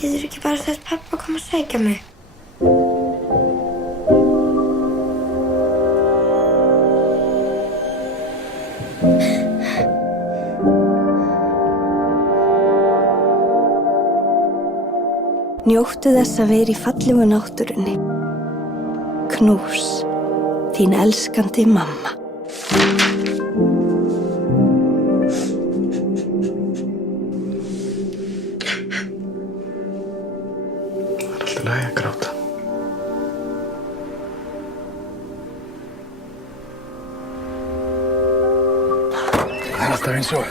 Getur ekki bara sagt pabba að koma að sækja mig? Njóttu þess að vera í fallegu náttúrunni. Knús, þín elskandi mamma. Það er alltaf í lagi að gráta. Það er alltaf eins og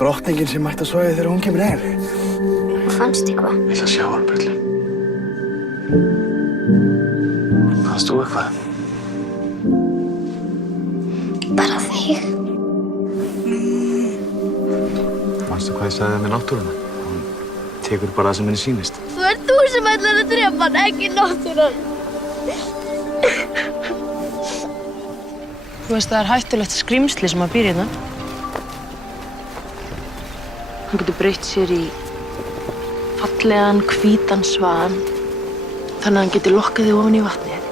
drottningin sem mætti að sofa þegar hún kemur heim. Fannst eitthvað? Ég ætla að sjá hann, Brulli. Fannst þú eitthvað? Bara þig. Manstu hvað ég sagði þér með náttúruna? Hún tekur bara það sem henni sýnist. Það er þú sem ætlar að drepa hann, ekki náttúran. Þú veist, það er hættulegt skrímsli sem að býr hérna. Hann getur breytt sér í fallegan, hvítan svan, þannig að hann getur lokkað þig ofan í vatnið.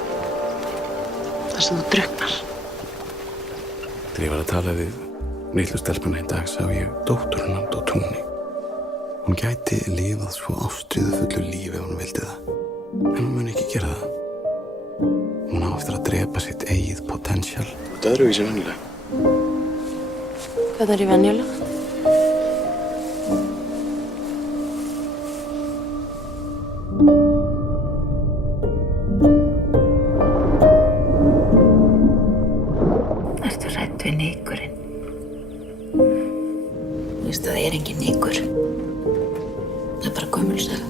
Þar sem þú drukknar. Þegar ég var að tala við litlu stelpuna í dag sá ég dóttur hennar á túnni. Hún gæti lifað svo ástríðufullu lífi ef hún vildi það. En hún mun ekki gera það. Hún á eftir að drepa sitt eigið potential. Þú ert öðruvísi venjuleg. Hvernig er ég venjuleg? Ertu hrædd við nykurinn? Veistu, það er engin nykur. Það er bara gömul saga.